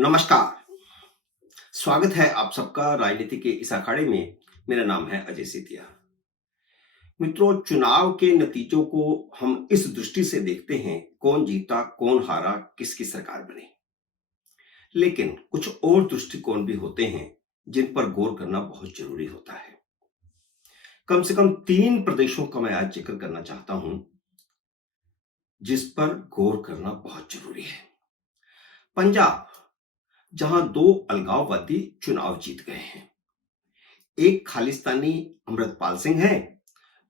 नमस्कार। स्वागत है आप सबका राजनीति के इस अखाड़े में। मेरा नाम है अजय सेतिया। मित्रों, चुनाव के नतीजों को हम इस दृष्टि से देखते हैं, कौन जीता, कौन हारा, किसकी सरकार बनी। लेकिन कुछ और दृष्टिकोण भी होते हैं जिन पर गौर करना बहुत जरूरी होता है। कम से कम 3 प्रदेशों का मैं आज जिक्र करना चाहता हूं जिस पर गौर करना बहुत जरूरी है। पंजाब, जहां 2 अलगाववादी चुनाव जीत गए हैं। एक खालिस्तानी अमृतपाल सिंह है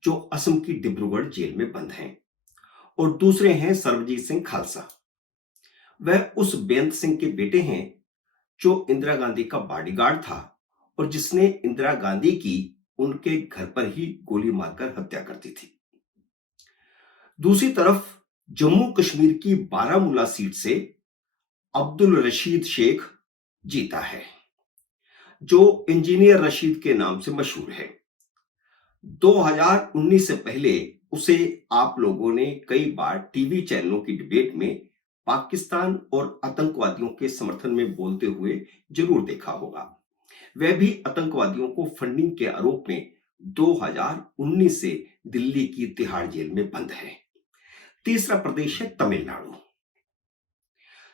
जो असम की डिब्रूगढ़ जेल में बंद हैं, और दूसरे हैं सर्वजीत सिंह खालसा। वह उस बेअंत सिंह के बेटे हैं जो इंदिरा गांधी का बॉडीगार्ड था और जिसने इंदिरा गांधी की उनके घर पर ही गोली मारकर हत्या कर दी थी। दूसरी तरफ जम्मू कश्मीर की बारामूला सीट से अब्दुल रशीद शेख जीता है, जो इंजीनियर रशीद के नाम से मशहूर है। 2019 से पहले उसे आप लोगों ने कई बार टीवी चैनलों की डिबेट में पाकिस्तान और आतंकवादियों के समर्थन में बोलते हुए जरूर देखा होगा। वह भी आतंकवादियों को फंडिंग के आरोप में 2019 से दिल्ली की तिहाड़ जेल में बंद है। तीसरा प्रदेश है तमिलनाडु,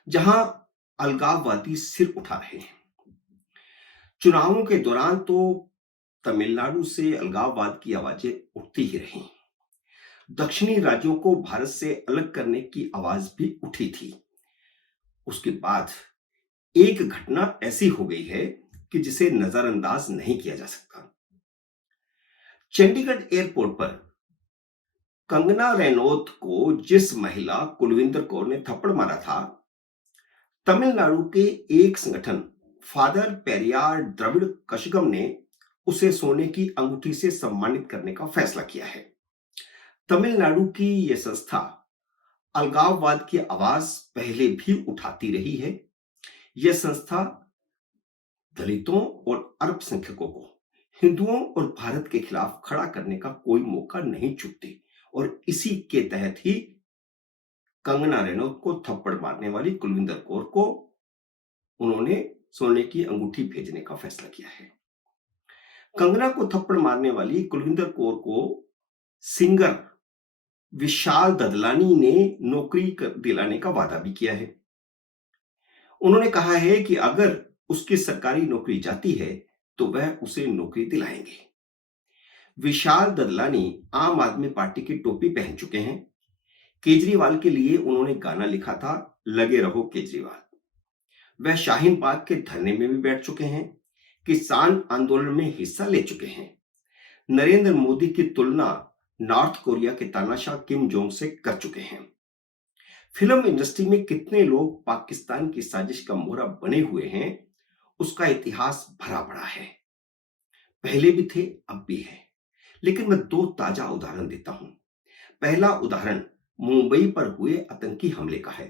जहां अलगाववादी सिर उठा रहे हैं। चुनावों के दौरान तो तमिलनाडु से अलगाववाद की आवाजें उठती ही रहीं। दक्षिणी राज्यों को भारत से अलग करने की आवाज भी उठी थी। उसके बाद एक घटना ऐसी हो गई है कि जिसे नजरअंदाज नहीं किया जा सकता। चंडीगढ़ एयरपोर्ट पर कंगना रनौत को जिस महिला कुलविंदर कौर ने थप्पड़ मारा था, तमिलनाडु के एक संगठन फादर पेरियार द्रविड़ कशगम ने उसे सोने की अंगूठी से सम्मानित करने का फैसला किया है। तमिलनाडु की यह संस्था अलगाववाद की आवाज पहले भी उठाती रही है। यह संस्था दलितों और अल्पसंख्यकों को हिंदुओं और भारत के खिलाफ खड़ा करने का कोई मौका नहीं चूकती, और इसी के तहत ही कंगना रनौत को थप्पड़ मारने वाली कुलविंदर कौर को उन्होंने सोने की अंगूठी भेजने का फैसला किया है। कंगना को थप्पड़ मारने वाली कुलविंदर कौर को सिंगर विशाल ददलानी ने नौकरी दिलाने का वादा भी किया है। उन्होंने कहा है कि अगर उसकी सरकारी नौकरी जाती है तो वह उसे नौकरी दिलाएंगे। विशाल ददलानी आम आदमी पार्टी की टोपी पहन चुके हैं। केजरीवाल के लिए उन्होंने गाना लिखा था, लगे रहो केजरीवाल। वह शाहीन बाग के धरने में भी बैठ चुके हैं। किसान आंदोलन में हिस्सा ले चुके हैं। नरेंद्र मोदी की तुलना नॉर्थ कोरिया के तानाशाह किम जोंग से कर चुके हैं। फिल्म इंडस्ट्री में कितने लोग पाकिस्तान की साजिश का मोहरा बने हुए हैं, उसका इतिहास भरा पड़ा है। पहले भी थे, अब भी है। लेकिन मैं 2 ताजा उदाहरण देता हूं। पहला उदाहरण मुंबई पर हुए आतंकी हमले का है।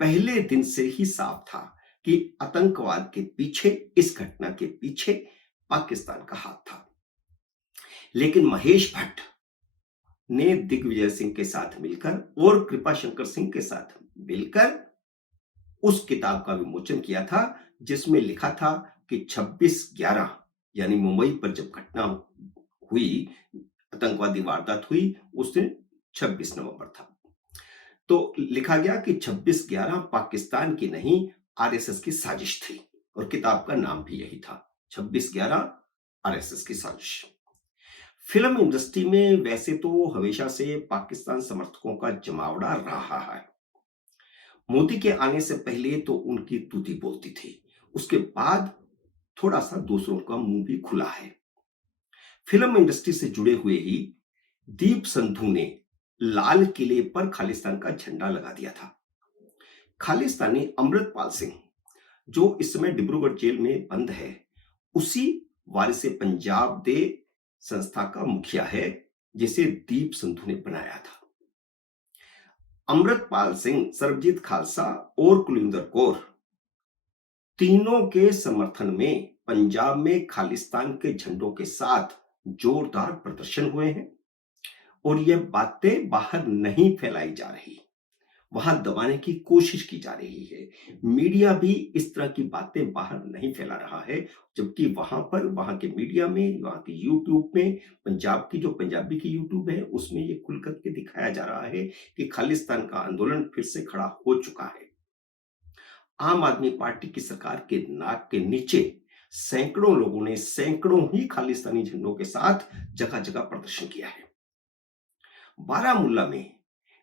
पहले दिन से ही साफ था कि आतंकवाद के पीछे, इस घटना के पीछे पाकिस्तान का हाथ था। लेकिन महेश भट्ट ने दिग्विजय सिंह के साथ मिलकर और कृपा शंकर सिंह के साथ मिलकर उस किताब का विमोचन किया था जिसमें लिखा था कि 26/11 यानी मुंबई पर जब घटना हुई, आतंकवादी वारदात हुई, उस दिन 26 नवंबर था। तो लिखा गया कि 26/11 पाकिस्तान की नहीं, आरएसएस की साजिश थी, और किताब का नाम भी यही था, 26/11 आरएसएस की साजिश। फिल्म इंडस्ट्री में वैसे तो हमेशा से पाकिस्तान समर्थकों का जमावड़ा रहा है। मोदी के आने से पहले तो उनकी तूती बोलती थी, उसके बाद थोड़ा सा दूसरों का मुंह भी खुला है। फिल्म इंडस्ट्री से जुड़े हुए ही दीप संधू ने लाल किले पर खालिस्तान का झंडा लगा दिया था। खालिस्तानी अमृतपाल सिंह, जो इस समय डिब्रूगढ़ जेल में बंद है, उसी वारिस पंजाब दे संस्था का मुखिया है जिसे दीप संधू ने बनाया था। अमृतपाल सिंह, सरबजीत खालसा और कुलविंदर कौर तीनों के समर्थन में पंजाब में खालिस्तान के झंडों के साथ जोरदार प्रदर्शन हुए हैं, और यह बातें बाहर नहीं फैलाई जा रही। वहां दबाने की कोशिश की जा रही है। मीडिया भी इस तरह की बातें बाहर नहीं फैला रहा है, जबकि वहां के मीडिया में, वहां की यूट्यूब में, पंजाब की जो पंजाबी की यूट्यूब है उसमें ये खुल करके दिखाया जा रहा है कि खालिस्तान का आंदोलन फिर से खड़ा हो चुका है। आम आदमी पार्टी की सरकार के नाक के नीचे सैकड़ों लोगों ने सैकड़ों ही खालिस्तानी झंडों के साथ जगह जगह प्रदर्शन किया है। बारामूला में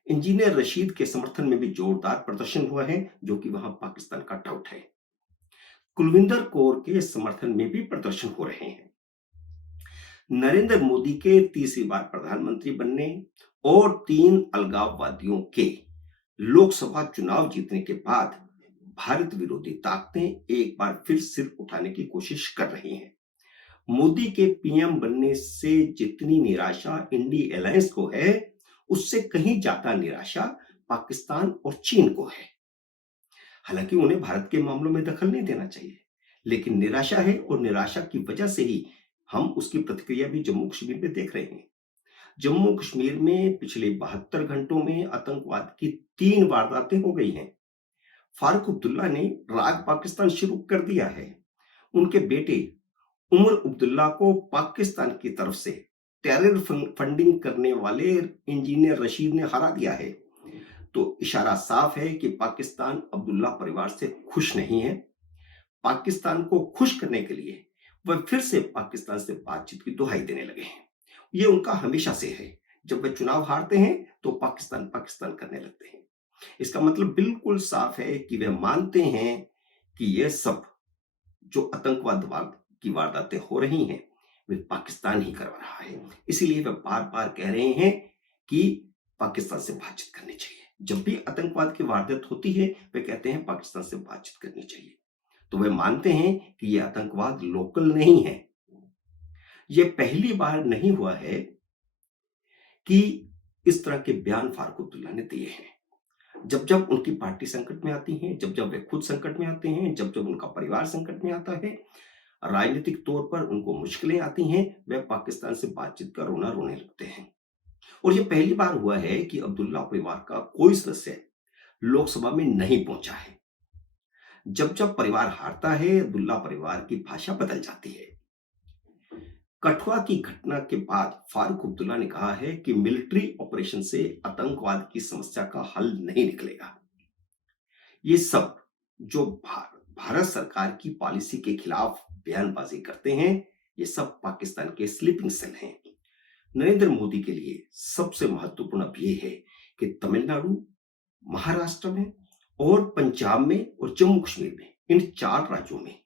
इंजीनियर रशीद के समर्थन में भी जोरदार प्रदर्शन हुआ है, जो कि वहां पाकिस्तान का डाउट है। कुलविंदर कौर के समर्थन में भी प्रदर्शन हो रहे हैं। नरेंद्र मोदी के तीसरी बार प्रधानमंत्री बनने और 3 अलगाववादियों के लोकसभा चुनाव जीतने के बाद भारत विरोधी ताकतें एक बार फिर सिर उठाने की कोशिश कर रही हैं। मोदी के पीएम बनने से जितनी निराशा इंडी अलायंस को है, उससे कहीं ज्यादा निराशा पाकिस्तान और चीन को है। हालांकि उन्हें भारत के मामलों में दखल नहीं देना चाहिए, लेकिन निराशा है और निराशा की वजह से ही हम उसकी प्रतिक्रिया भी जम्मू कश्मीर में देख रहे हैं। जम्मू कश्मीर में पिछले 72 घंटों में आतंकवाद की 3 वारदातें हो गई हैं। फारूक अब्दुल्ला ने राग पाकिस्तान शुरू कर दिया है। उनके बेटे उमर अब्दुल्ला को पाकिस्तान की तरफ से टेरर फंडिंग करने वाले इंजीनियर रशीद ने हरा दिया है। तो इशारा साफ है कि पाकिस्तान अब्दुल्ला परिवार से खुश नहीं है। पाकिस्तान को खुश करने के लिए वह फिर से पाकिस्तान से बातचीत की दुहाई देने लगे हैं। ये उनका हमेशा से है। जब वे चुनाव हारते हैं तो पाकिस्तान पाकिस्तान करने लगते हैं। इसका मतलब बिल्कुल साफ है कि वे मानते हैं कि यह सब जो आतंकवाद की वारदातें हो रही हैं, वे पाकिस्तान ही करवा रहा है। इसीलिए वे बार बार कह रहे हैं कि पाकिस्तान से बातचीत करनी चाहिए। जब भी आतंकवाद की वारदात होती है, वे कहते हैं पाकिस्तान से बातचीत करनी चाहिए। तो वे मानते हैं कि यह आतंकवाद लोकल नहीं है। यह पहली बार नहीं हुआ है कि इस तरह के बयान फारूक अब्दुल्ला ने दिए हैं। जब जब उनकी पार्टी संकट में आती है, जब जब वे खुद संकट में आते हैं, जब जब उनका परिवार संकट में आता है, राजनीतिक तौर पर उनको मुश्किलें आती हैं, वे पाकिस्तान से बातचीत का रोना रोने लगते हैं। और यह पहली बार हुआ है कि अब्दुल्ला परिवार का कोई सदस्य लोकसभा में नहीं पहुंचा है। जब जब परिवार हारता है, अब्दुल्ला परिवार की भाषा बदल जाती है। कठुआ की घटना के बाद फारूक अब्दुल्ला ने कहा है कि मिलिट्री ऑपरेशन से आतंकवाद की समस्या का हल नहीं निकलेगा। ये सब जो भारत सरकार की पॉलिसी के खिलाफ बयानबाजी करते हैं, ये सब पाकिस्तान के स्लीपिंग सेल हैं। नरेंद्र मोदी के लिए सबसे महत्वपूर्ण अब ये है कि तमिलनाडु, महाराष्ट्र में और पंजाब में और जम्मू कश्मीर में, इन 4 राज्यों में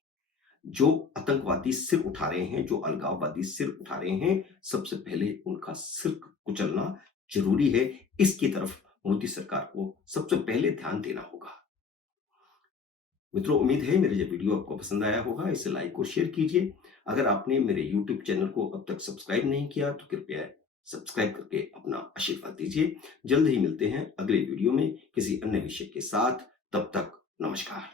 जो आतंकवादी सिर उठा रहे हैं, जो अलगाववादी सिर उठा रहे हैं, सबसे पहले उनका सिर कुचलना जरूरी है। इसकी तरफ मोदी सरकार को सबसे पहले ध्यान देना होगा। मित्रों, उम्मीद है मेरा ये वीडियो आपको पसंद आया होगा। इसे लाइक और शेयर कीजिए। अगर आपने मेरे यूट्यूब चैनल को अब तक सब्सक्राइब नहीं किया तो कृपया सब्सक्राइब करके अपना आशीर्वाद दीजिए। जल्द ही मिलते हैं अगले वीडियो में किसी अन्य विषय के साथ। तब तक नमस्कार।